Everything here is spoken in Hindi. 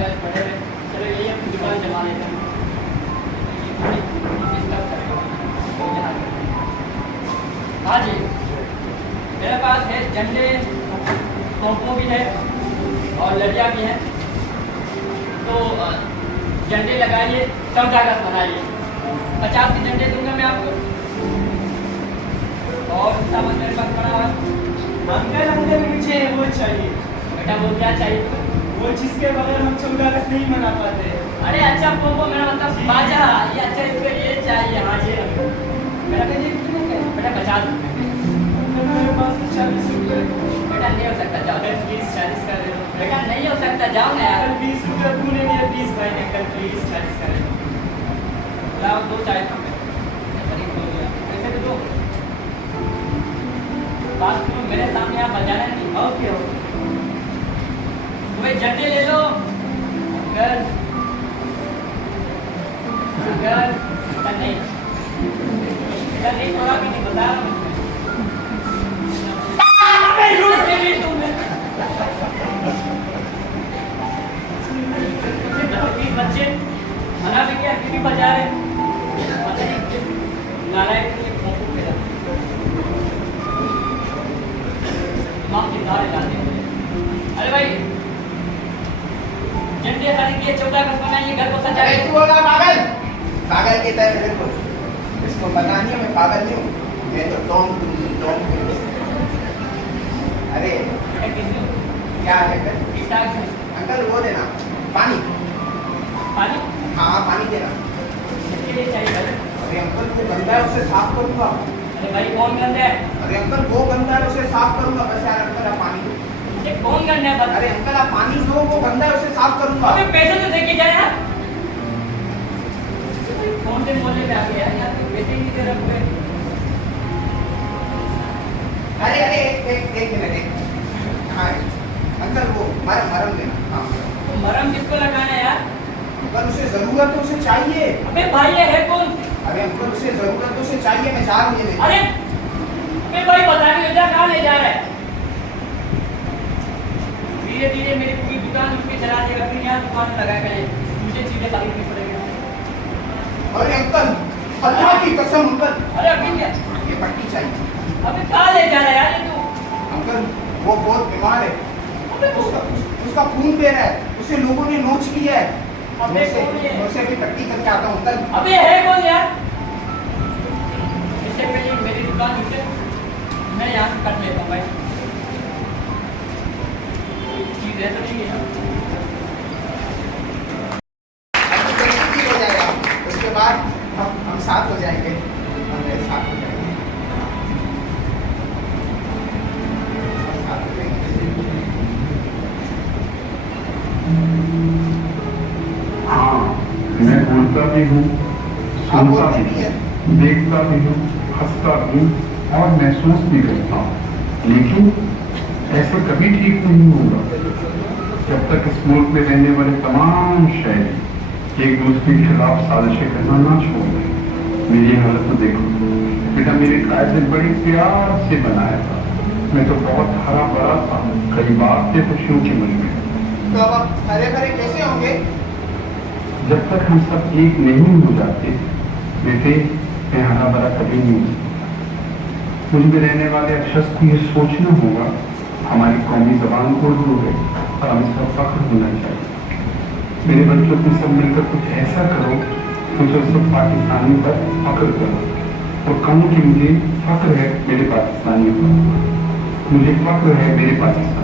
गैस पड़े हुए। चलो यही अपनी दुकान जमा लेते हैं। हाँ जी, मेरे पास है झंडे, तोपों भी है और लड़िया भी है। तो झंडे लगाइए, 14 अगस्त मनाइए। 50 के झंडे दूंगा मैं आपको। और सामान मेरे पास पड़ा है। अंकल अंकल मुझे वो चाहिए। बेटा वो क्या चाहिए तुम्हें? वो जिसके बगैर हम 14 अगस्त नहीं मना पाते। अरे अच्छा पोपो, मेरा मतलब बाजा। ये अच्छा इसको ये चाहिए। हाँ ये मेरा ये कितने का है? बेटा 50 रुपये। अंकल मेरे पास तो 40 रुपये। बेटा नहीं हो सकता, जाओ। अंकल प्लीज 40 कर दे दो। बेटा नहीं हो सकता, जाओ ना यार। अंकल 20 रुपये तूने दिए, 20 भाई ने। अंकल प्लीज 40 कर दे दो। लाओ दो चाय कम है। पैसे भी दो। बात सुनो, मेरे सामने आप बजाना नहीं। Okay okay. तुम्हें झंडे ले लो। अगर बेटा नहीं, बेटा नहीं, थोड़ा भी नहीं बता रहा हूँ। बच्चे मना भी किया, फिर भी बजा रहे। पता नहीं नालायक के लिए फोन पे दिमाग की तारे डालते हैं। अरे भाई झंडे खरीदिए, 14 अगस्त मनाइए, घर को अरे सजाइए। तू होगा पागल, पागल कहता है मेरे को। इसको पता नहीं है मैं पागल नहीं हूँ। मैं तो टॉम। अरे क्या है अंकल? वो देना पानी। पानी हाँ पानी देना। इसके लिए चाहिए। अरे अंकल वो गंदा है, उसे साफ करूंगा। अरे भाई कौन गंदा है? अरे अंकल वो गंदा है, उसे साफ करूंगा। बस यार अंकल आप पानी दो। ये कौन गंदा है? बता। अरे अंकल आप पानी दो, वो गंदा है, उसे साफ करूंगा। अबे पैसे तो देके जाए यार। कौन से मोहल्ले पे आ गया यार? पैसे ही नहीं दे रहा कोई। अरे अरे एक मिनट। हाँ अंकल वो मरम देना। हाँ तो मरहम किसको लगाना है यार? अंकल उसे जरूरत है, उसे चाहिए। अबे भाई ये है कौन? अरे अंकल उसे जरूरत है, उसे चाहिए। मैं जा रहा हूँ। अरे अबे भाई बता नहीं जा, कहाँ ले जा रहा है? धीरे धीरे मेरी पूरी दुकान उसके चला देगा, फिर यहाँ दुकान लगाएगा। ये मुझे चीजें खरीदनी पड़ेगी। अरे अंकल अल्लाह की कसम अंकल, अरे अभी क्या? ये पट्टी चाहिए। अबे कहाँ ले जा रहा है यार ये तू? अंकल वो बहुत बीमार है। अबे उसका खून बह रहा है। उसे लोगों ने नोच लिया है। अबे मैं कौन है? उसे भी पट्टी करके आता हूँ अंकल। अबे है कौन यार? इससे पहले मेरी दुकान से मैं यहाँ से कट लेता हूँ भाई। चीज है तो नहीं है। अभी जल्दी ठीक हो जाएगा। उसके बाद हम साथ हो जाएंगे। हम साथ हो जाएंगे। हम साथ हो जाएंगे। हाँ, मैं बोलता भी हूँ, आप सुनता बोलते भी भी हैं। हूँ, देखता भी हूँ, हंसता भी हूँ और महसूस भी करता हूँ। लेकिन ऐसे कभी ठीक नहीं होगा जब तक इस मुल्क में रहने वाले तमाम शहरी एक दूसरे के खिलाफ साजिशें करना ना छोड़ दें। मेरी हालत तो देखो बेटा, मेरे कायदे बड़ी प्यार से बनाया था। मैं तो बहुत हरा भरा था, कई बार थे खुशियों के मन में। तो अब आप हरे भरे कैसे होंगे? जब तक हम सब एक नहीं हो जाते बेटे, मैं हरा भरा कभी नहीं हो सकता। मुझ में रहने वाले हर शख्स को ये सोचना होगा हमारी कौमी जबान उर्दू है और हमें सब फख्र होना चाहिए। मेरे बच्चों को सब मिलकर कुछ ऐसा करो कि जो सब पाकिस्तानी पर फख्र करो और कहूँ कि मुझे फख्र है मेरे पाकिस्तानियों पर, मुझे फख्र है मेरे पाकिस्तान